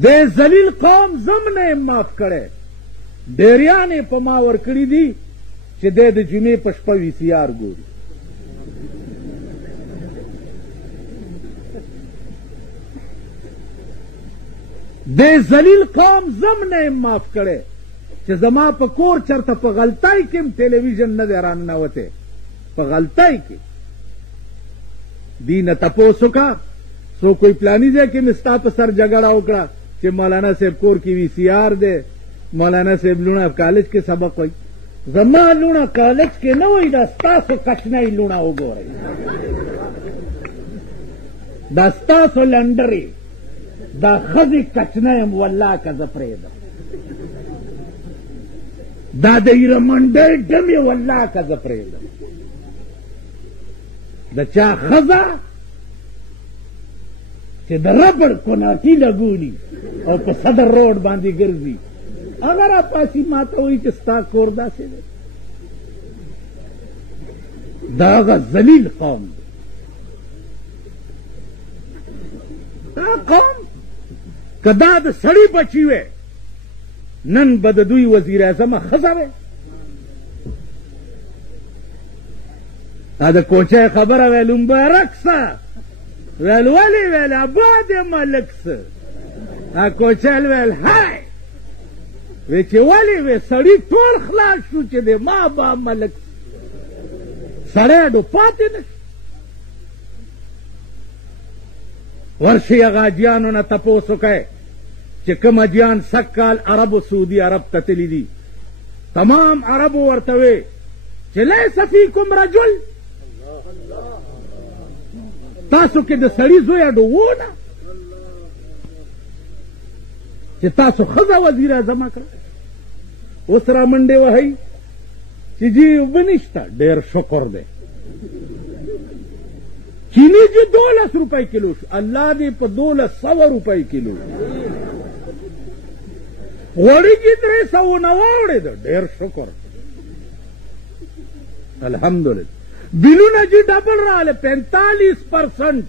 دې ذلیل قوم زم نه معاف کړی ډیریانې په ما ورکړي دي چې دی د جمعې په شپه وي سی آر ګوري دې ذلیل قوم زم نه معاف کړی چې زما په کور چرته په غلطۍ کې هم ټلویزیون نه دی راننوتی په غلطۍ کې دی نه تپوس وکړه سو کوئی پلانی ځای کې مې ستا په سر جګړه وکړه چې مولانا صاحب کور کې وي سی آر دی مولانا صاحب لوڼه کالج کې سبق وایي زما لوڼه کالج کې نه وایي دا ستاسو کچنۍ لوڼه وګورئ دا ستاسو لنډرې دا ښځې کچنۍ یم والله که زه پرېږدم دا د ایره منډۍ ډمې والله که زه پرېږدم د چا ښځه چې د ربړ کوناټي لګولي او په صدر روډ باندې ګرځي هغه راپاسي ما ته وایي چې ستا کور داسې دی دا هغه ذلیل قوم دی دا قوم که دا د سړي بچي وی نن به د دوی وزیر اعظمه ښځه وی دا د کوچۍ خبره ویل مبارک سه ویل ولې ویل اباد یې ملک سه کوچل ویل های وی چې ولې وی سړي ټول خلاص شو چې د ما با ملک سړی ډو پاتې نه شو ورشي هغه اجیانو نه تپوس وکئ چې کوم اجیان سږ کال عربو سعودي عرب ته تللي دي تمام عربو ورته وی چې لیس فیکم رجل تاسو کې د سړي زوی ډو وونه چې تاسو ښځه وزیر اعظمه کړه اوس را منډې وهئ چې جی اوبه نشته ډېر شکر دی چینی جی 12 روپۍ کیلو شو الله دې په 1200 روپۍ کیلو غوړي جی 300 واوړېده ډېر شکر الحمدلله بلونه جی ډبل راغله 45%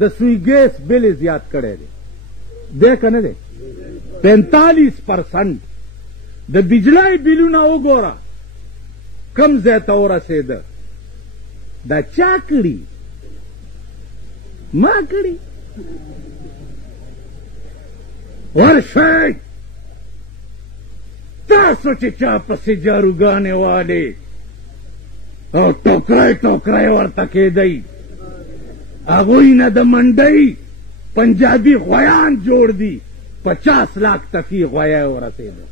د سوی ګیس بل زیات کړی دی دی که نه دی 45% د بجلی بلونه وګوره کم ځای ته ورسېده دا چا کړي ما کړي ورشئ تاسو چې چا پسې جاروګانې والې او ټوکری ټوکری ورته کېدی هغوی نه د منډۍ پنجابي غویان جوړ دي 50 لاک تفی غویه ورسېده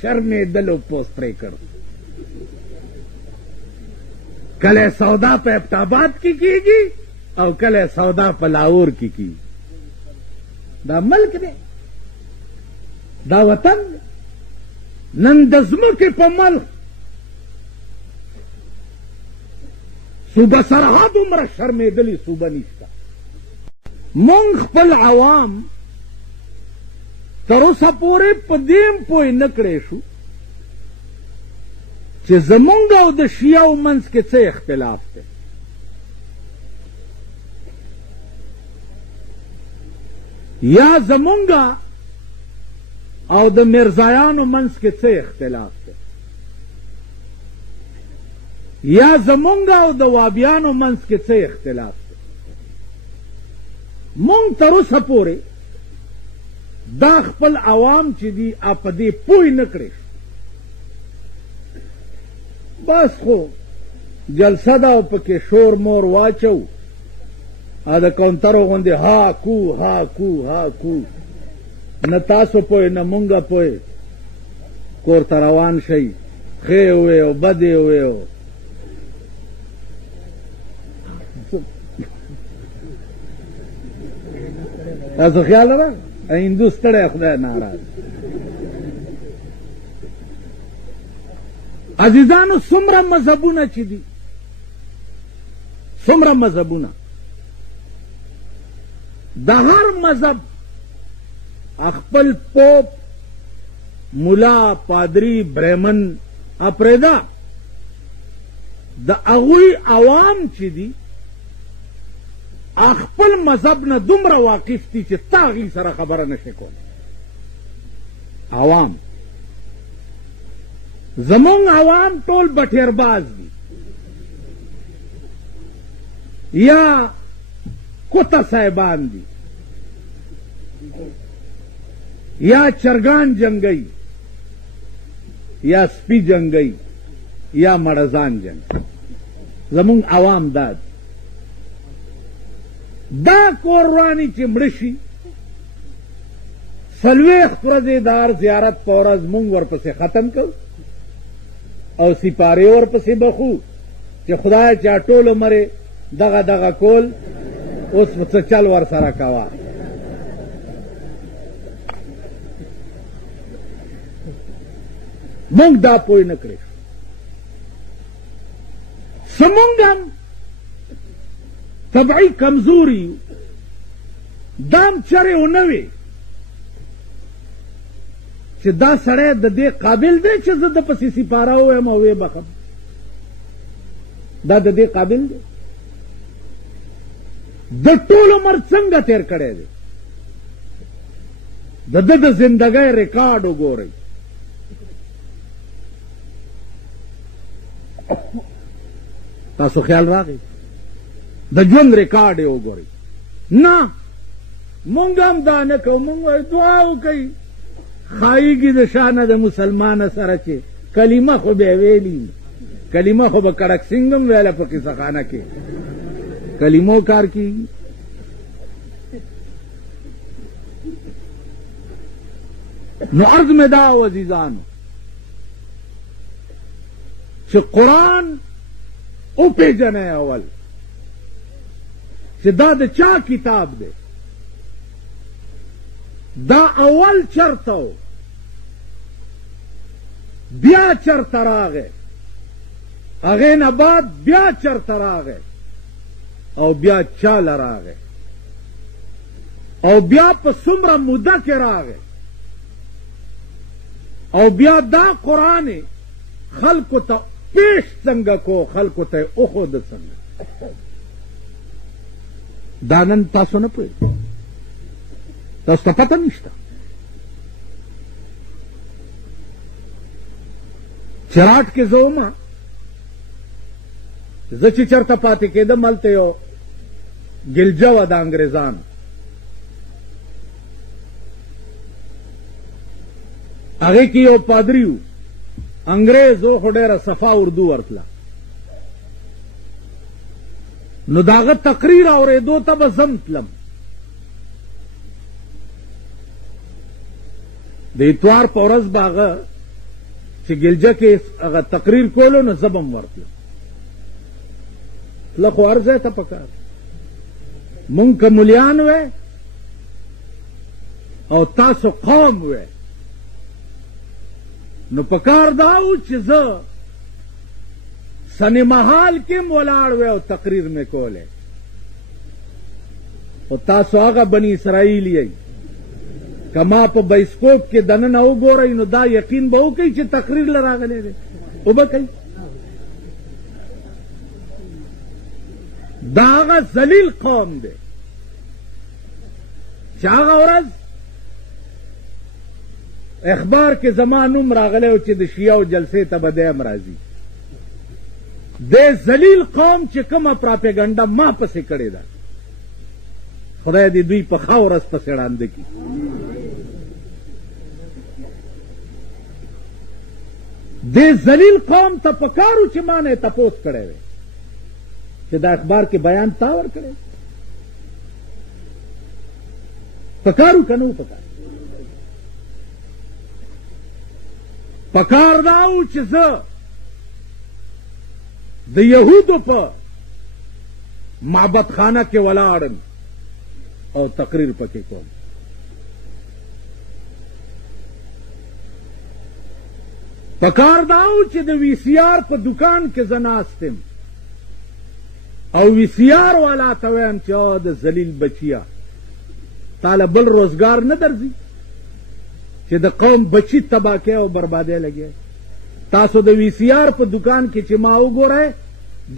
شرمېدلو پوست پرې کړ کله سودا په ابتاباد کې کېږي او کله سودا په لاهور کې کېږي دا ملک دی دا وطن دی نن د ځمکې په ملک صوبه سرحد عمره شرمېدلې صوبه نشته مونږ خپل عوام تر اوسه پورې په دې پوه نه کړی شو چې زمونږ او د شیعو منځ کې څه اختلاف دی یا زمونږ او د مرزایانو منځ کې څه اختلاف دی یا زمونږ او د وابیانو منځ کې څه اختلاف دی مونږ تر اوسه پورې دا خپل عوام چې دي په دې پوه نه کړی بس خو جلسه ده او پکې شور مور واچو د کونترو غوندې ها کو ها کو ها کو نه تاسو پوه نه مونږه پوه کور ته روان شئ ښې وې او بدې وې تاسو خیال لرئ هندو ستړی خدای ناراض عزیزانو څومره مذهبونه چې دي څومره مذهبونه د هر مذهب خپل پوپ ملا پادری برهمن اپریدا د هغوی عوام چې دي خپل مذهب نه دومره واقف دي چې تا هغې سره خبره نشي کولی. عوام زمونږ عوام ټول بټیرباز دي یا کوته صاحبان دي یا چرګان جنګي یا سپي جنګي یا مړزان جنګ. زمونږ عوام دا کوروانی چې مړه شي 40 ورځې د هر زیارت په ورځ مونږ ورپسې ختم کړو او سپارې ورپسې بخو چې خدای چا ټول عمر دغه کول اوس څه چل ور سره کوه. مونږ دا پوه نه کړی. زمونږ هم طبعی کمزوري دام چرې ونه وي چې دا سړی د دې قابل دی چې زه د پسې سپاره ووایم او ویې بخم. دا د دې قابل دی؟ د ټول عمر څنګه تیر کړی دی؟ د ده د زندګۍ ریکارډ وګورئ. تاسو خیال راغی؟ د ژوند ریکارډ یې وګورئ. نه مونږ هم دا نه کوو. مونږ وایو دعا وکئ خایږي د شانه د مسلمانه سره چې کلمه خو به یې ویلي، کلمه خو به کړک سنګ هم ویله په قصه خانه کې، کلمو کار کیږي. نو عرض میں دا عزیزانو چې قرآن او پیژنئ اول چې دا د چا کتاب دی. دا اول چرته و بیا چرته راغی، هغې نه بعد بیا چرته راغی او بیا چاله راغی او بیا په څومره موده کې راغی او بیا دا قرآن خلکو ته پیش څنګه کو، خلکو ته یې وښود څنګه. دا نن تاسو نه پوهېږئ، تاسو ته پته نشته. چراټ کې زه ومه، زه چې چېرته پاتې کېدم هلته یو ګلجه وه د انګریزانو. هغې کې یو پادري و، انګریز و خو ډېره صفا اردو ورتله. نو د هغه تقریر اورېدو ته به زم تلم. د اتوار په ورځ به هغه چې ګلجه کې هغه تقریر کولو نو زه به هم ورتلم. تله خو هر ځای ته پکار. مونږ که ملیان وی او تاسو قوم وی نو پکار دا و چې زه سنیمهال کې م ولاړ وی او تقریر مې کولی. او تاسو هغه بني اسرائیل یئ، که ما په بایسکوپ کې دننه وګورئ نو دا یقین به وکئ چې تقریر له راغلی دی، وبه کوئ. دا هغه ذلیل قوم دی چې هغه ورځ اخبار کې زما نوم راغلی و چې د شیعو جلسې ته به دی هم راځي. دې ذلیل قوم چې کومه پراپیګنډه ما پسې کړې ده، خدای دې دوی په ښه ورځ پسې ړانده کړي. دې ذلیل قوم ته پکار و چې ما نه یې تپوس کړی وی چې دا اخبار کې بیان تا ورکړی. پکار و که نه و پکار؟ پکار دا و چې زه د یهودو په معبد خانه کې ولاړم او تقریر پکې کوم. پکار دا و چې د وی سی آر په دکان کې زه ناستم او وی سی آر والا ته ویم چې او د ذلیل بچیا تاله بل روزګار نه درځي چې د قوم بچی تباکۍ او بربادۍ لګیا. تاسو د وی سی آر په دکان کې چې ما وګورئ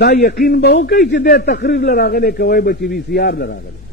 دا یقین به وکړئ چې دی تقریر لراغلی کوی به چې وی سی آر لراغلی